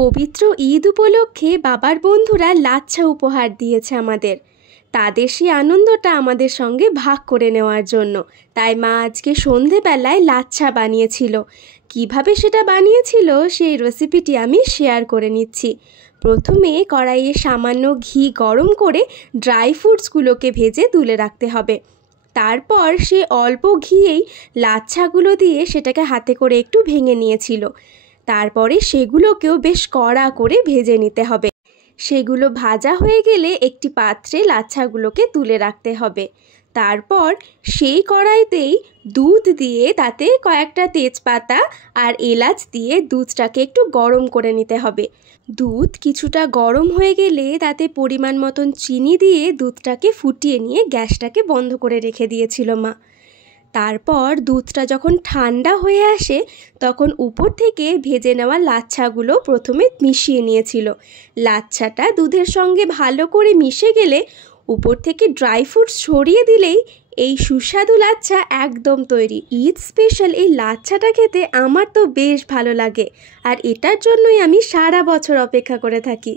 পবিত্র ঈদ উপলক্ষে বাবার বন্ধুরা লাচ্ছা উপহার দিয়েছে আমাদের। তাদের সেই আনন্দটা আমাদের সঙ্গে ভাগ করে নেওয়ার জন্য তাই মা আজকে সন্ধেবেলায় লাচ্ছা বানিয়েছিল। কিভাবে সেটা বানিয়েছিল সেই রেসিপিটি আমি শেয়ার করে নিচ্ছি। প্রথমে কড়াইয়ে সামান্য ঘি গরম করে ড্রাই ফ্রুটসগুলোকে ভেজে তুলে রাখতে হবে। তারপর সে অল্প ঘিয়েই লাচ্ছাগুলো দিয়ে সেটাকে হাতে করে একটু ভেঙে নিয়েছিল। তারপরে সেগুলোকেও বেশ কড়া করে ভেজে নিতে হবে। সেগুলো ভাজা হয়ে গেলে একটি পাত্রে লাচ্ছাগুলোকে তুলে রাখতে হবে। তারপর সেই কড়াইতেই দুধ দিয়ে তাতে কয়েকটা তেজপাতা আর এলাচ দিয়ে দুধটাকে একটু গরম করে নিতে হবে। দুধ কিছুটা গরম হয়ে গেলে তাতে পরিমাণ মতন চিনি দিয়ে দুধটাকে ফুটিয়ে নিয়ে গ্যাসটাকে বন্ধ করে রেখে দিয়েছিল মা। তারপর দুধটা যখন ঠান্ডা হয়ে আসে তখন উপর থেকে ভেজে নেওয়া লাচ্ছাগুলো প্রথমে মিশিয়ে নিয়েছিল। লাচ্ছাটা দুধের সঙ্গে ভালো করে মিশে গেলে উপর থেকে ড্রাই ফ্রুটস ছড়িয়ে দিলেই এই সুস্বাদু লাচ্ছা একদম তৈরি। ঈদ স্পেশাল এই লাচ্ছাটা খেতে আমার তো বেশ ভালো লাগে, আর এটার জন্যই আমি সারা বছর অপেক্ষা করে থাকি।